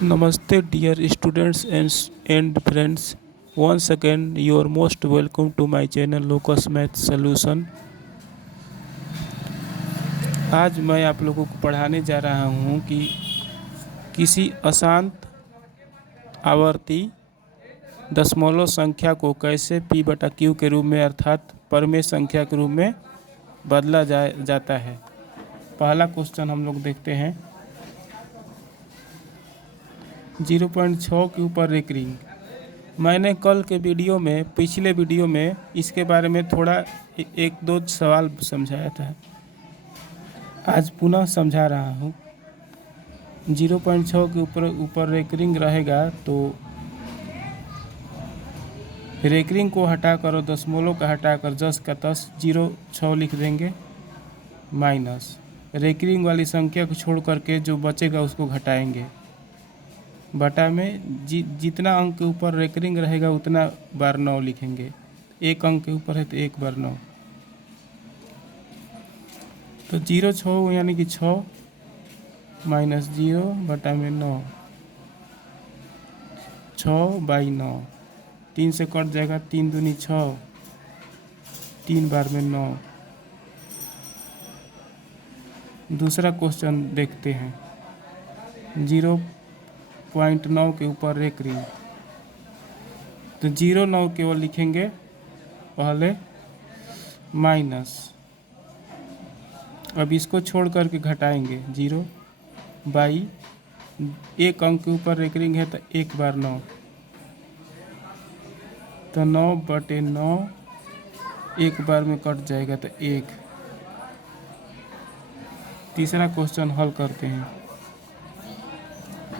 Namaste, dear students and friends. Once again, you are most welcome to my channel Locus Math Solution. आज मैं आप लोगों को पढ़ाने जा रहा हूँ कि किसी अशांत आवर्ती दशमलव संख्या को कैसे p/q के रूप में अर्थात परमेय संख्या के रूप में बदला जाता है। पहला क्वेश्चन हम लोग देखते हैं। 0.6 के ऊपर रेकरिंग। मैंने कल के पिछले वीडियो में इसके बारे में थोड़ा एक दो सवाल समझाया था। आज पुनः समझा रहा हूँ। 0.6 के ऊपर रेकरिंग रहेगा तो रेकरिंग को हटाकर और दशमलव का हटाकर 10 का 10 0.6 लिख देंगे माइनस रेकरिंग वाली संख्या को छोड़ करके जो बचेगा उसको घटाएंगे बटा में जितना अंक के ऊपर रेकरिंग रहेगा उतना बार 9 लिखेंगे। एक अंक के ऊपर है तो एक बार 9, तो 0.6 यानी कि 6 माइनस 0 बटा में 9, 6/9, 3 से कट जाएगा, 3 दूनी 6, 3 बार में 9। दूसरा क्वेश्चन देखते हैं। 0.9 के ऊपर रेकरिंग, तो 0.9 केवल लिखेंगे पहले माइनस, अब इसको छोड़ करके घटाएंगे 0 बाई एक अंक के ऊपर रेकरिंग है तो एक बार 9, तो 9/9 एक बार में कट जाएगा तो 1। तीसरा क्वेश्चन हल करते हैं।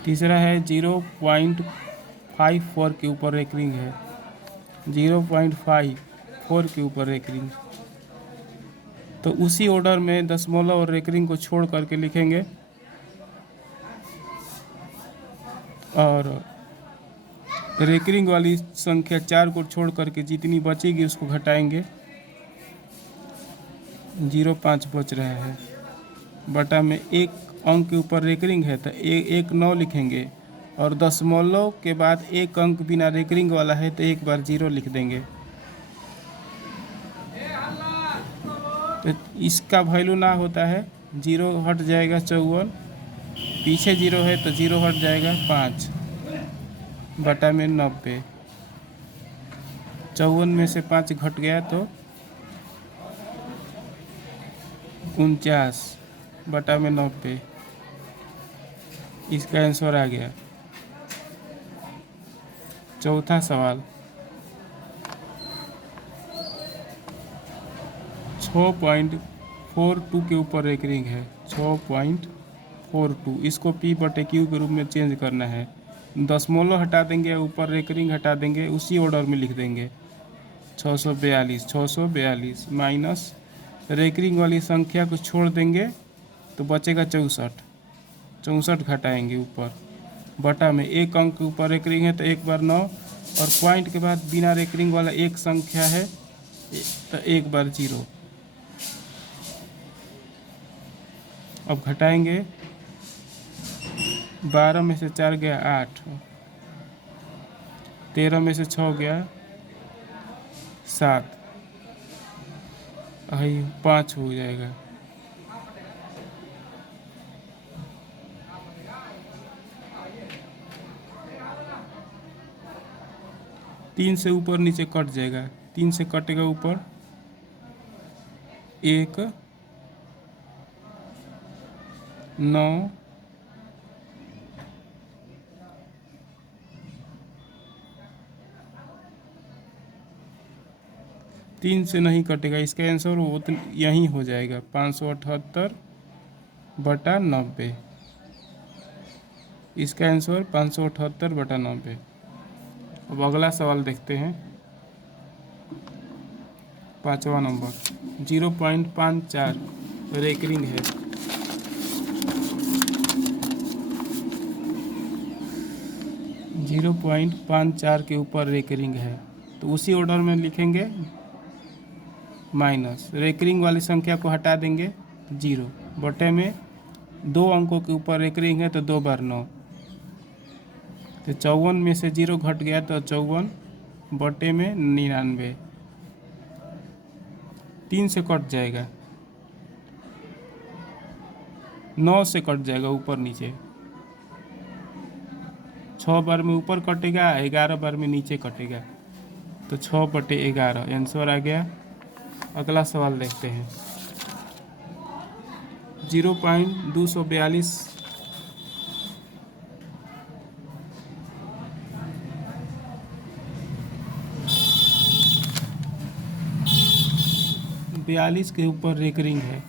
तीसरा है 0.54 के ऊपर रेकरिंग है। 0.54 के ऊपर रेकरिंग, तो उसी ऑर्डर में दशमलव और रेकरिंग को छोड़ करके लिखेंगे और रेकरिंग वाली संख्या 4 को छोड़ करके जितनी बचेगी उसको घटाएंगे। 0.5 बच रहा है बटा में एक अंक के ऊपर रेकरिंग है तो एक 9 लिखेंगे और दशमलव के बाद एक अंक बिना रेकरिंग वाला है तो एक बार 0 लिख देंगे। तो इसका वैल्यू ना होता है 0 हट जाएगा 54, पीछे 0 है तो 0 हट जाएगा 5 बटा में 90। 54 में से 5 घट गया तो 49 बटा में 90। इसका आंसर आ गया। चौथा सवाल 6.42 के ऊपर रेकरिंग है। 6.42 इसको p/q के रूप में चेंज करना है। दशमलव हटा देंगे, ऊपर रेकरिंग हटा देंगे, उसी ऑर्डर में लिख देंगे। 642 माइनस रेकरिंग वाली संख्या को छोड़ देंगे तो बचेगा 64 घटाएंगे ऊपर बटा में एक अंक के ऊपर रेकरिंग है तो एक बार 9 और पॉइंट के बाद बिना रेकरिंग वाला एक संख्या है तो एक बार 0। अब घटाएंगे, 12 में से 4 गया 8, 13 में से 6 गया 7, 5 हो जाएगा। तीन से ऊपर नीचे कट जाएगा, 3 से कटेगा ऊपर 1, 9, 3 से नहीं कटेगा, इसका आंसर यही हो जाएगा 578 बटा 90। इसका आंसर 578 बटा 90। अब अगला सवाल देखते हैं। 5वां नंबर 0.54 रेकरिंग है। 0.54 के ऊपर रेकरिंग है तो उसी ऑर्डर में लिखेंगे माइनस रेकरिंग वाली संख्या को हटा देंगे 0 बटे में 2 अंकों के ऊपर रेकरिंग है तो 2 बार 9, तो 54 में से 0 घट गया तो 54 बटे में 99, 3 से कट जाएगा, 9 से कट जाएगा ऊपर नीचे, 6 बार में ऊपर कटेगा, 11 बार में नीचे कटेगा, तो 6/11 आंसर आ गया। अगला सवाल देखते हैं। 0.242 42 के ऊपर रेकरिंग है,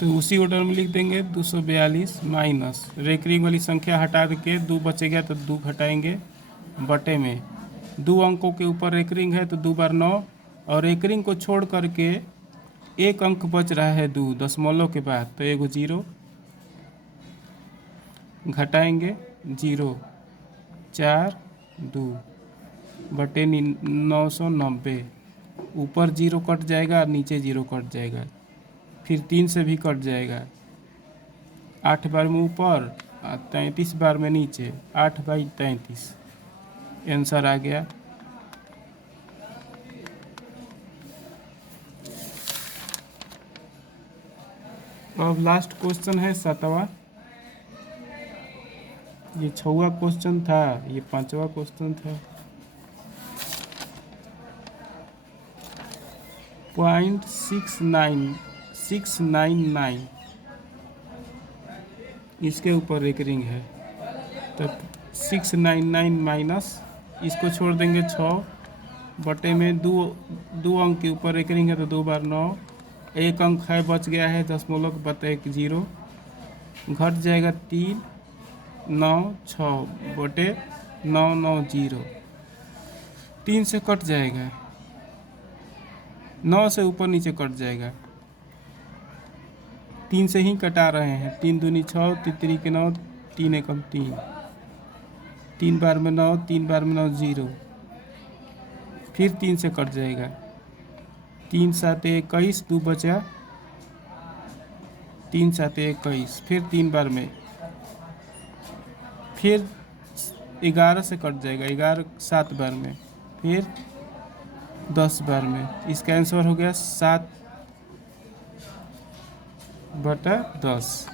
तो उसी ऑर्डर में लिख देंगे 242 माइनस रेकरिंग वाली संख्या हटा के 2 बचेगा तो 2 घटाएंगे, बटे में 2 अंकों के ऊपर रेकरिंग है तो 2 बार 9, और रेकरिंग को छोड़ करके एक अंक बच रहा है 2 दशमलव के बाद, तो एगो 0 घटाएंगे 0 4 2 बटे 990, ऊपर 0 कट जाएगा और नीचे 0 कट जाएगा, फिर 3 से भी कट जाएगा, 8 बार में ऊपर और 33 बार में नीचे, 8/33 आंसर आ गया। अब लास्ट क्वेश्चन है 7वां, ये 6वां क्वेश्चन था, ये 5वां क्वेश्चन था। 0.699 इसके ऊपर रेकरिंग है, तब 699 माइनस इसको छोड़ देंगे 6 बटे में 2 अंक के ऊपर रेकरिंग है तो 2 बार 9, एक अंक है बच गया है दशमलव बटे 0, घट जाएगा 3 9 6 बटे 990, 3 से कट जाएगा, 9 से ऊपर नीचे कट जाएगा, 3 से ही कटा रहे हैं, 3 दूनी 6 3 के 9 3 एकम 3, 3 बार में 9 3 बार में 9 0, फिर 3 से कट जाएगा, 3 7 21 2 बचा, 3 7 21, फिर 3 बार में, फिर 11 से कट जाएगा, 11 7 बार में, फिर 10 बार में, इसका आंसर हो गया 7/10।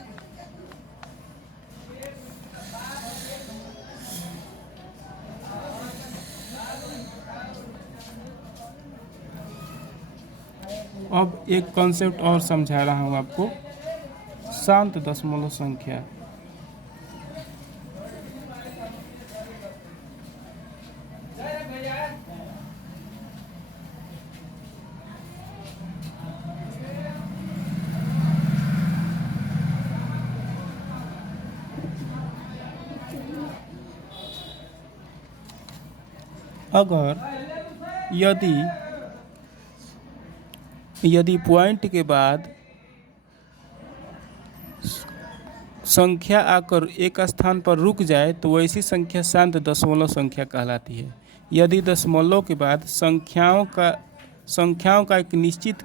अब एक कॉन्सेप्ट और समझा रहा हूँ आपको, शांत दशमलव संख्या। अगर यदि पॉइंट के बाद संख्या आकर एक स्थान पर रुक जाए तो वैसी संख्या शांत दशमलव संख्या कहलाती है। यदि दशमलव के बाद संख्याओं का एक निश्चित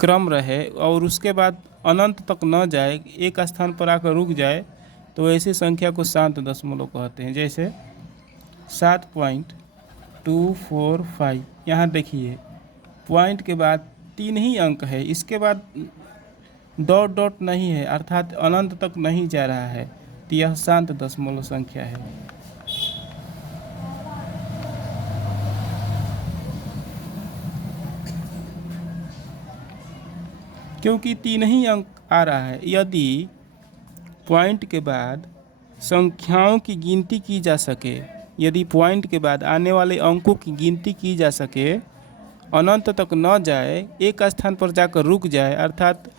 क्रम रहे और उसके बाद अनंत तक न जाए, एक स्थान पर आकर रुक जाए, तो ऐसी संख्या को शांत दशमलव कहते हैं। जैसे 7.245, यहाँ देखिए पॉइंट के बाद 3 ही अंक है, इसके बाद डॉट डॉट नहीं है, अर्थात अनंत तक नहीं जा रहा है, तो यह शांत दशमलव संख्या है। क्योंकि 3 ही अंक आ रहा है। यदि पॉइंट के बाद संख्याओं की गिनती की जा सके, यदि पॉइंट के बाद आने वाले अंकों की गिनती की जा सके, अनंत तक न जाए, एक स्थान पर जाकर रुक जाए, अर्थात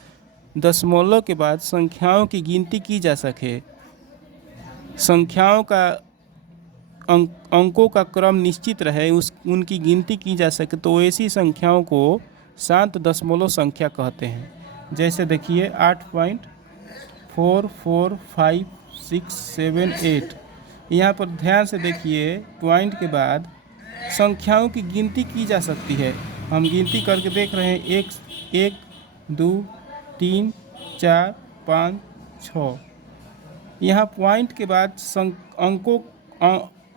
दशमलव के बाद संख्याओं की गिनती की जा सके, संख्याओं का अंकों का क्रम निश्चित रहे, उनकी गिनती की जा सके, तो ऐसी संख्याओं को शांत दशमलव संख्या कहते हैं। जैसे देखिए 8.44567 यहाँ पर ध्यान से देखिए, पॉइंट के बाद संख्याओं की गिनती की जा सकती है। हम गिनती करके देख रहे हैं 1 1 2 3 4 5 6। यहाँ पॉइंट के बाद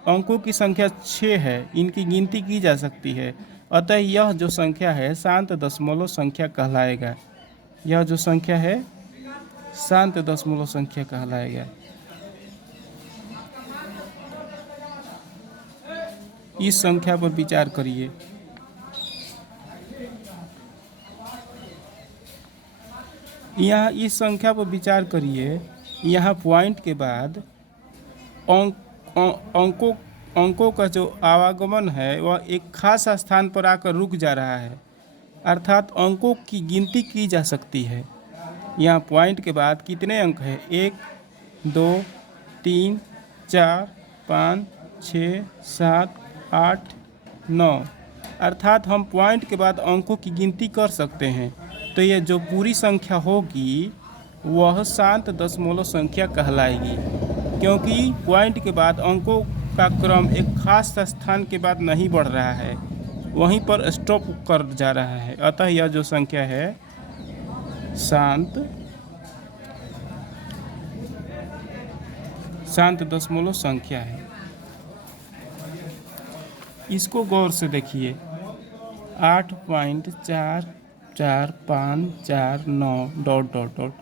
अंकों की संख्या 6 है, इनकी गिनती की जा सकती है। अतः यह जो संख्या है शांत दशमलव संख्या कहलाएगा। यह जो संख्या है शांत दशमलव संख्या कहलाएगा। इस संख्या पर विचार करिए। यहाँ इस संख्या पर विचार करिए। यहाँ पॉइंट के बाद अंकों का जो आवागमन है वह एक खास स्थान पर आकर रुक जा रहा है, अर्थात अंकों की गिनती की जा सकती है। यहाँ पॉइंट के बाद कितने अंक हैं? 1 2 3 4 5 6 7 8 9, अर्थात हम पॉइंट के बाद अंकों की गिनती कर सकते हैं। तो यह जो पूरी संख्या होगी वह शांत दशमलव संख्या कहलाएगी, क्योंकि पॉइंट के बाद अंकों का क्रम एक खास स्थान के बाद नहीं बढ़ रहा है, वहीं पर स्टॉप कर जा रहा है। अतः यह जो संख्या है शांत दशमलव संख्या है। इसको गौर से देखिए। 8.4459 ...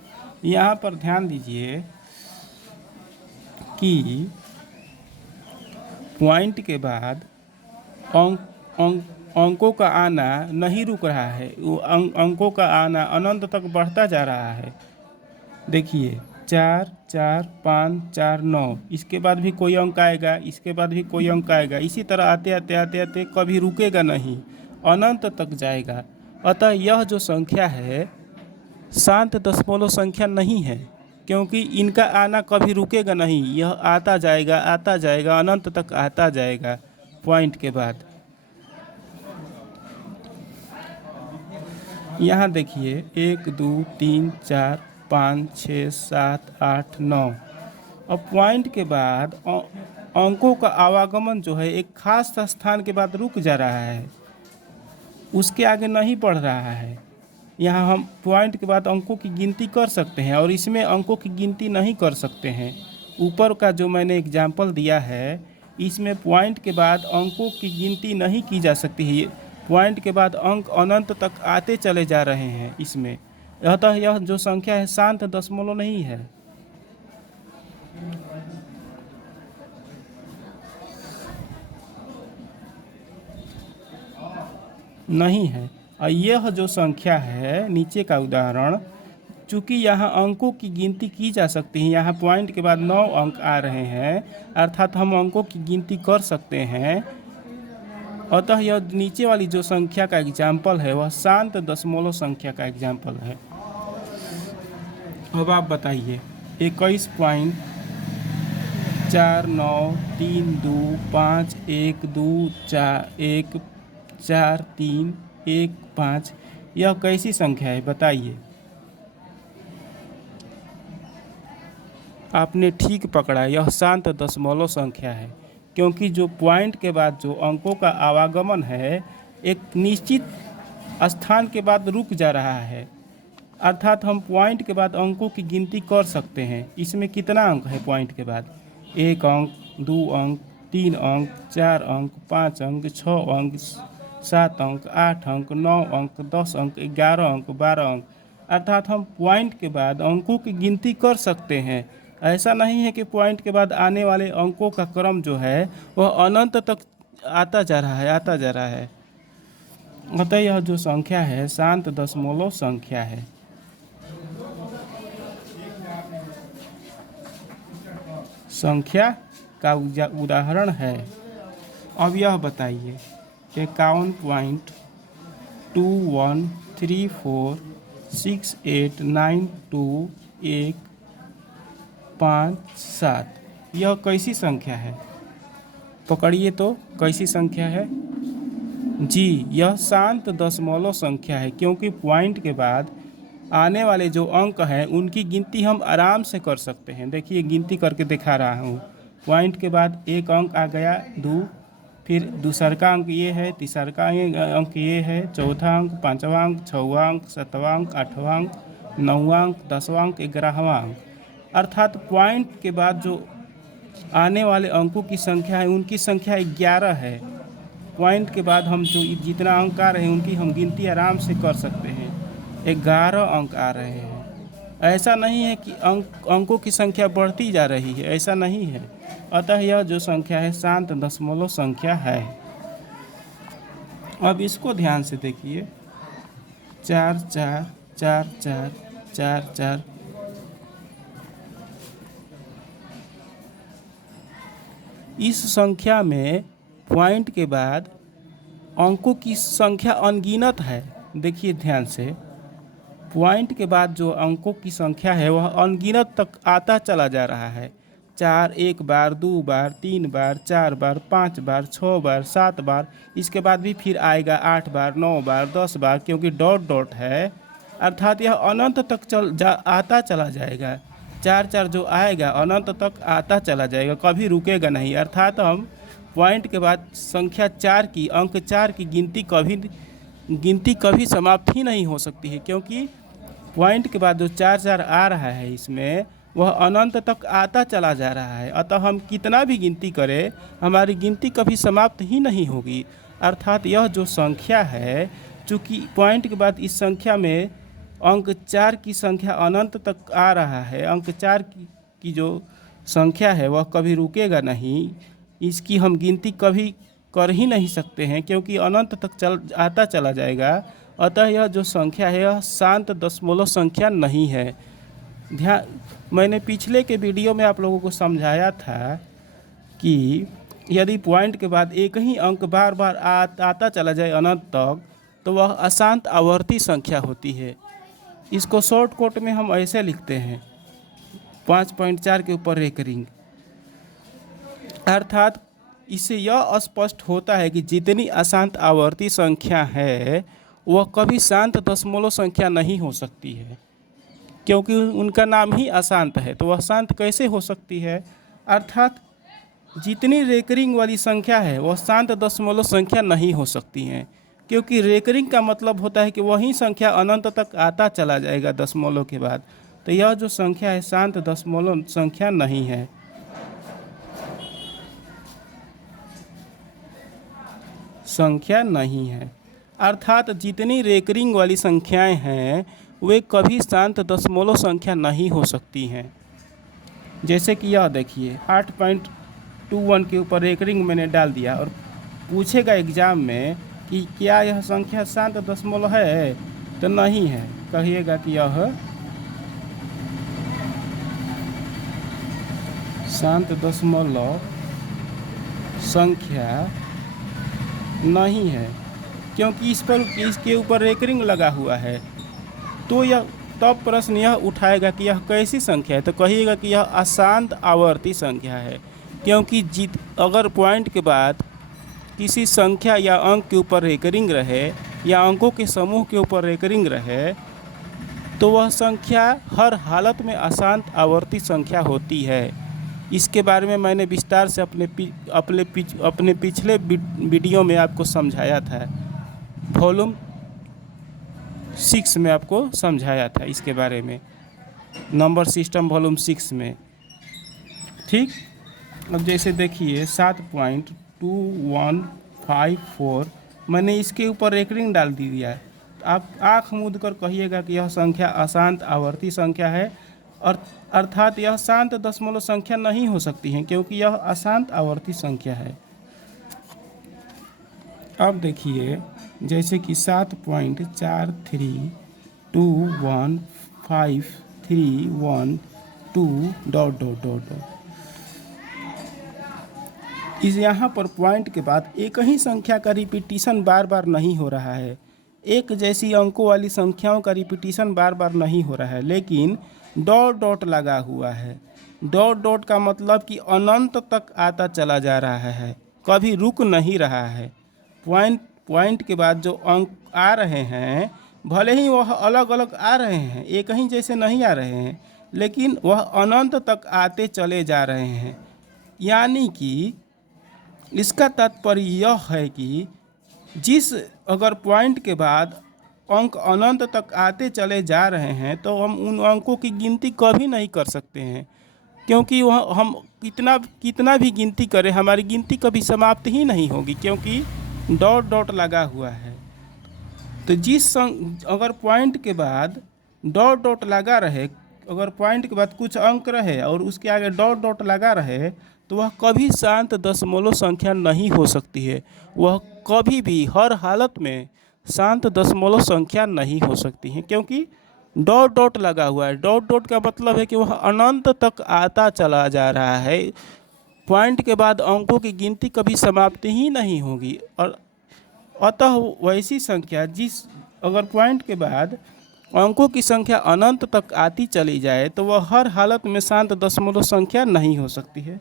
यहाँ पर ध्यान दीजिए कि पॉइंट के बाद अंकों का आना नहीं रुक रहा है, वो अंकों का आना अनंत तक बढ़ता जा रहा है। देखिए 4 4 5 4 9, इसके बाद भी कोई अंक आएगा, इसके बाद भी कोई अंक आएगा। इसी तरह आते आते आते आते कभी रुकेगा नहीं, अनंत तक जाएगा। अतः यह जो संख्या है शांत दशमलव संख्या नहीं है, क्योंकि इनका आना कभी रुकेगा नहीं। यह आता जाएगा अनंत तक आता जाएगा पॉइंट के बाद। यहाँ देखिए 1 2 3 4 5 6 7 8 9। अब पॉइंट के बाद अंकों का आवागमन जो है एक खास स्थान के बाद रुक जा रहा है, उसके आगे नहीं बढ़ रहा है। यहाँ हम पॉइंट के बाद अंकों की गिनती कर सकते हैं, और इसमें अंकों की गिनती नहीं कर सकते हैं। ऊपर का जो मैंने एग्जाम्पल दिया है, इसमें पॉइंट के बाद अंकों की गिनती नहीं की जा सकती है। पॉइंट के बाद अंक अनंत तक आते चले जा रहे हैं इसमें। अतः यह जो संख्या है शांत दशमलव नहीं है। नहीं है। और यह जो संख्या है नीचे का उदाहरण, चूँकि यहाँ अंकों की गिनती की जा सकती है, यहाँ पॉइंट के बाद 9 अंक आ रहे हैं, अर्थात हम अंकों की गिनती कर सकते हैं। अतः यह नीचे वाली जो संख्या का एग्जाम्पल है वह शांत दशमलव संख्या का एग्जाम्पल है। अब आप बताइए 21.493251414315 यह कैसी संख्या है बताइए। आपने ठीक पकड़ा, यह शांत दशमलव संख्या है, क्योंकि जो पॉइंट के बाद जो अंकों का आवागमन है एक निश्चित स्थान के बाद रुक जा रहा है, अर्थात हम पॉइंट के बाद अंकों की गिनती कर सकते हैं। इसमें कितना अंक है पॉइंट के बाद? 1 अंक, 2 अंक, 3 अंक, 4 अंक, 5 अंक, 6 अंक, 7 अंक, 8 अंक, 9 अंक, 10 अंक, 11 अंक, 12 अंक, अर्थात हम पॉइंट के बाद अंकों की गिनती कर सकते हैं। ऐसा नहीं है कि पॉइंट के बाद आने वाले अंकों का क्रम जो है वह अनंत तक आता जा रहा है। अतः यह जो संख्या है शांत दशमलव संख्या है। संख्या का उदाहरण है। अब यह बताइए 51.2136892157 यह कैसी संख्या है? पकड़िए तो कैसी संख्या है? जी, यह शांत दशमलव संख्या है, क्योंकि पॉइंट के बाद आने वाले जो अंक हैं उनकी गिनती हम आराम से कर सकते हैं। देखिए गिनती करके दिखा रहा हूँ। पॉइंट के बाद एक अंक आ गया 2, फिर दूसरा अंक ये है, तीसरा अंक ये है, चौथा अंक, 5वां अंक, 6वां अंक, 7वां अंक, 8वां अंक, 9वां अंक, 10वां अंक, 11वां अंक, अर्थात पॉइंट के बाद जो आने वाले अंकों की संख्या है उनकी संख्या 11 है। पॉइंट के बाद हम जो जितना अंक आ रहे हैं उनकी हम गिनती आराम से कर सकते हैं। 11 अंक आ रहे हैं। ऐसा नहीं है कि अंकों की संख्या बढ़ती जा रही है, ऐसा नहीं है। अतः यह जो संख्या है शांत दशमलव संख्या है। अब इसको ध्यान से देखिए, 4 4 4 4 4 4, इस संख्या में पॉइंट के बाद अंकों की संख्या अनगिनत है। देखिए ध्यान से, पॉइंट के बाद जो अंकों की संख्या है वह अनगिनत तक आता चला जा रहा है। 4 एक बार, 2 बार, 3 बार, 4 बार, 5 बार, 6 बार, 7 बार, इसके बाद भी फिर आएगा 8 बार, 9 बार, 10 बार, क्योंकि डॉट डॉट है, अर्थात यह अनंत तक आता चला जाएगा। 4 4 जो आएगा अनंत तक आता चला जाएगा, कभी रुकेगा नहीं। अर्थात हम पॉइंट के बाद संख्या 4 की, अंक 4 की गिनती कभी समाप्त ही नहीं हो सकती है, क्योंकि पॉइंट के बाद जो 4 4 आ रहा है इसमें वह अनंत तक आता चला जा रहा है। अतः हम कितना भी गिनती करें हमारी गिनती कभी समाप्त ही नहीं होगी। अर्थात यह जो संख्या है, चूँकि पॉइंट के बाद इस संख्या में अंक 4 की संख्या अनंत तक आ रहा है, अंक 4 की जो संख्या है वह कभी रुकेगा नहीं, इसकी हम गिनती कभी कर ही नहीं सकते हैं, क्योंकि अनंत तक आता चला जाएगा। अतः यह जो संख्या है यह शांत दशमलव संख्या नहीं है। मैंने पिछले के वीडियो में आप लोगों को समझाया था कि यदि पॉइंट के बाद एक ही अंक बार बार आता चला जाए अनंत तक, तो वह अशांत आवर्ती संख्या होती है। इसको शॉर्ट कोट में हम ऐसे लिखते हैं, 5.4 के ऊपर रेकरिंग। अर्थात इससे यह स्पष्ट होता है कि जितनी अशांत आवर्ती संख्या है वह कभी शांत दशमलव संख्या नहीं हो सकती है, क्योंकि उनका नाम ही अशांत है, तो वह शांत कैसे हो सकती है। अर्थात जितनी रेकरिंग वाली संख्या है वह शांत दशमलव संख्या नहीं हो सकती हैं, क्योंकि रेकरिंग का मतलब होता है कि वही संख्या अनंत तक आता चला जाएगा दशमलव के बाद। तो यह जो संख्या है शांत दशमलव संख्या नहीं है। संख्या नहीं है, अर्थात जितनी रेकरिंग वाली संख्याएं हैं वे कभी शांत दशमलव संख्या नहीं हो सकती हैं। जैसे कि यह देखिए, 8.21 के ऊपर रेकरिंग मैंने डाल दिया और पूछेगा एग्ज़ाम में कि क्या यह संख्या शांत दशमलव है, तो नहीं है, कहिएगा कि यह शांत दशमलव संख्या नहीं है, क्योंकि इसके ऊपर रेकरिंग लगा हुआ है। तो यह तब प्रश्न यह उठाएगा कि यह कैसी संख्या है, तो कहिएगा कि यह अशांत आवर्ती संख्या है, क्योंकि अगर पॉइंट के बाद किसी संख्या या अंक के ऊपर रेकरिंग रहे या अंकों के समूह के ऊपर रेकरिंग रहे तो वह संख्या हर हालत में अशांत आवर्ती संख्या होती है। इसके बारे में मैंने विस्तार से अपने पिछले वीडियो में आपको समझाया था, वॉल्यूम 6 में आपको समझाया था इसके बारे में, नंबर सिस्टम वॉल्यूम 6 में। ठीक, अब जैसे देखिए 7.2154 मैंने इसके ऊपर रेकरिंग डाल दिया है। आप आँख मूंद कर कहिएगा कि यह संख्या अशांत आवर्ती संख्या है, और अर्थात यह शांत दशमलव संख्या नहीं हो सकती है, क्योंकि यह अशांत आवर्ती संख्या है। अब देखिए जैसे कि 7.431531 इस यहाँ पर पॉइंट के बाद एक ही संख्या का रिपीटिशन बार बार नहीं हो रहा है, एक जैसी अंकों वाली संख्याओं का रिपीटिशन बार बार नहीं हो रहा है, लेकिन डॉट डॉट लगा हुआ है। डॉट डॉट का मतलब कि अनंत तक आता चला जा रहा है, कभी रुक नहीं रहा है। पॉइंट के बाद जो अंक आ रहे हैं भले ही वह अलग अलग आ रहे हैं, एक ही जैसे नहीं आ रहे हैं, लेकिन वह अनंत तक आते चले जा रहे हैं। यानी कि इसका तात्पर्य यह है कि अगर पॉइंट के बाद अंक अनंत तक आते चले जा रहे हैं तो हम उन अंकों की गिनती कभी नहीं कर सकते हैं, क्योंकि वह हम कितना कितना भी गिनती करें हमारी गिनती कभी समाप्त ही नहीं होगी, क्योंकि डॉट डॉट लगा हुआ है। तो अगर पॉइंट के बाद डॉट डॉट लगा रहे, अगर पॉइंट के बाद कुछ अंक रहे और उसके आगे डॉट डॉट लगा रहे, तो वह कभी शांत दशमलव संख्या नहीं हो सकती है। वह कभी भी हर हालत में शांत दशमलव संख्या नहीं हो सकती है, क्योंकि डॉट डॉट लगा हुआ है। डॉट डॉट का मतलब है कि वह अनंत तक आता चला जा रहा है। पॉइंट के बाद अंकों की गिनती कभी समाप्त ही नहीं होगी। और अतः वैसी संख्या अगर पॉइंट के बाद अंकों की संख्या अनंत तक आती चली जाए तो वह हर हालत में शांत दशमलव संख्या नहीं हो सकती है।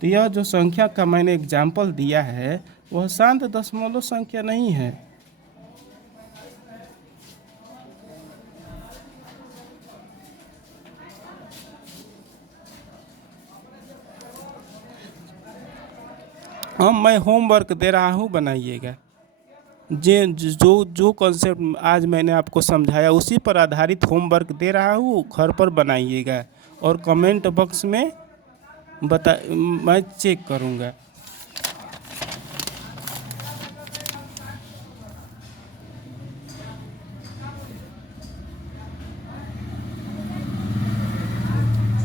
तो यह जो संख्या का मैंने एग्जाम्पल दिया है वह शांत दशमलव संख्या नहीं है। मैं होमवर्क दे रहा हूँ, बनाइएगा। जो कॉन्सेप्ट आज मैंने आपको समझाया उसी पर आधारित होमवर्क दे रहा हूँ, घर पर बनाइएगा और कमेंट बॉक्स में मैं चेक करूँगा।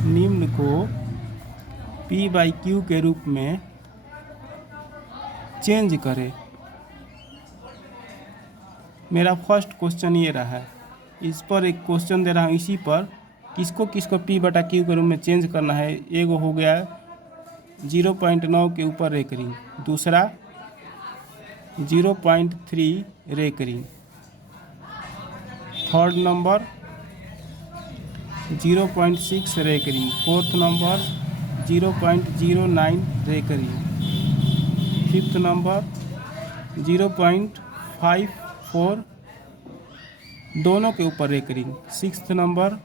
निम्न को P/Q के रूप में चेंज करें। मेरा फर्स्ट क्वेश्चन ये रहा है, इस पर एक क्वेश्चन दे रहा हूँ, इसी पर किसको किसको P/Q के रूप में चेंज करना है। एक हो गया 0.9 के ऊपर एक रिंग, दूसरा 0.3 रेक रिंग, थर्ड नंबर 0.6 रेक रिंग, फोर्थ नंबर 0.09 रेक रिंग, फिफ्थ नंबर 0.54 दोनों के ऊपर एक रिंग, सिक्स्थ नंबर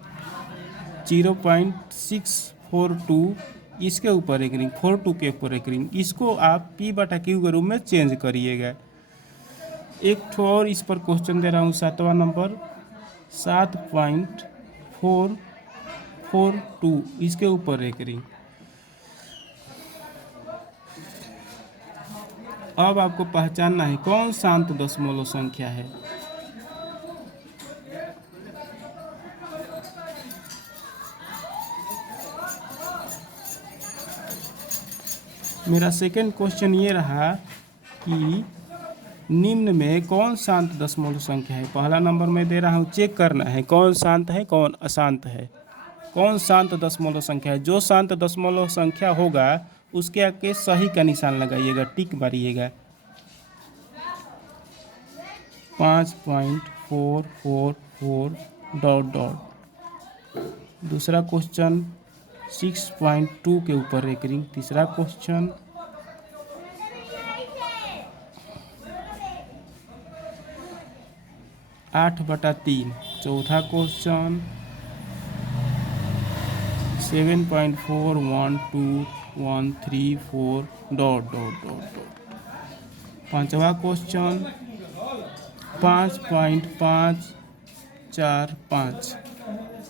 0.642 इसके ऊपर एक रिंग, 42 के ऊपर एक रिंग। इसको आप P/Q के रूप में चेंज करिएगा। एक ठो और इस पर क्वेश्चन दे रहा हूँ, 7वां नंबर 7.442 इसके ऊपर एक रिंग। अब आपको पहचानना है कौन शांत दशमलव संख्या है। मेरा सेकंड क्वेश्चन ये रहा कि निम्न में कौन शांत दशमलव संख्या है। पहला नंबर मैं दे रहा हूँ, चेक करना है कौन शांत है कौन अशांत है, कौन शांत दशमलव संख्या है। जो शांत दशमलव संख्या होगा उसके आगे सही का निशान लगाइएगा, टिक मारिएगा। 5.444 डॉट डॉट। दूसरा क्वेश्चन 6.2 के ऊपर एक रिंग। तीसरा क्वेश्चन 8/3। चौथा question 7.412134 dot dot dot dot. पांचवा क्वेश्चन 5.545।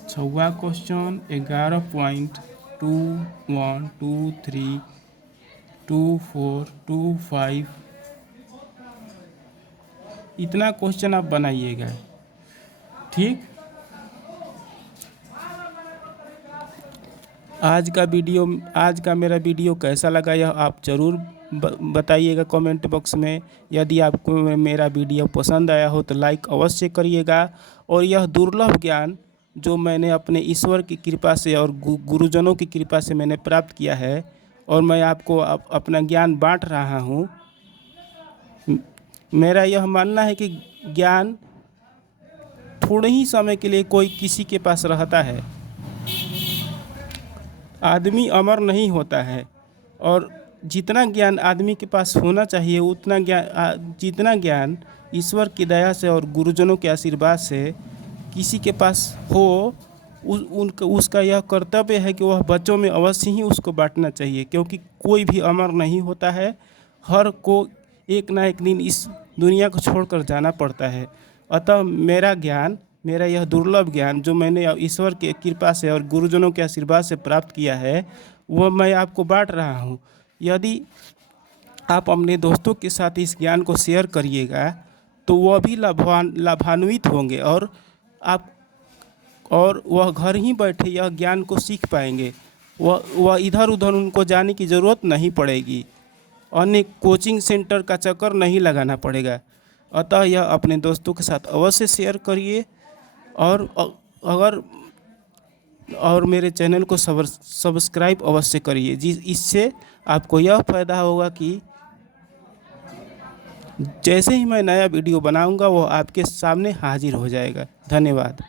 छठवा क्वेश्चन 11.21232425। इतना क्वेश्चन आप बनाइएगा, ठीक। आज का मेरा वीडियो कैसा लगा यह आप ज़रूर बताइएगा कमेंट बॉक्स में। यदि आपको मेरा वीडियो पसंद आया हो तो लाइक अवश्य करिएगा। और यह दुर्लभ ज्ञान जो मैंने अपने ईश्वर की कृपा से और गुरुजनों की कृपा से मैंने प्राप्त किया है और मैं आपको अपना ज्ञान बांट रहा हूँ। मेरा यह मानना है कि ज्ञान थोड़े ही समय के लिए कोई किसी के पास रहता है। आदमी अमर नहीं होता है और जितना ज्ञान आदमी के पास होना चाहिए जितना ज्ञान ईश्वर की दया से और गुरुजनों के आशीर्वाद से किसी के पास हो उसका यह कर्तव्य है कि वह बच्चों में अवश्य ही उसको बांटना चाहिए, क्योंकि कोई भी अमर नहीं होता है। हर को एक ना एक दिन इस दुनिया को छोड़कर जाना पड़ता है। अतः मेरा यह दुर्लभ ज्ञान जो मैंने ईश्वर के कृपा से और गुरुजनों के आशीर्वाद से प्राप्त किया है, वह मैं आपको बांट रहा हूँ। यदि आप अपने दोस्तों के साथ इस ज्ञान को शेयर करिएगा तो वह भी लाभान्वित होंगे और वह घर ही बैठे यह ज्ञान को सीख पाएंगे। वह इधर उधर उनको जाने की ज़रूरत नहीं पड़ेगी, अन्य कोचिंग सेंटर का चक्कर नहीं लगाना पड़ेगा। अतः यह अपने दोस्तों के साथ अवश्य शेयर करिए और मेरे चैनल को सब्सक्राइब अवश्य करिए, इससे आपको यह फ़ायदा होगा कि जैसे ही मैं नया वीडियो बनाऊंगा वो आपके सामने हाजिर हो जाएगा। धन्यवाद।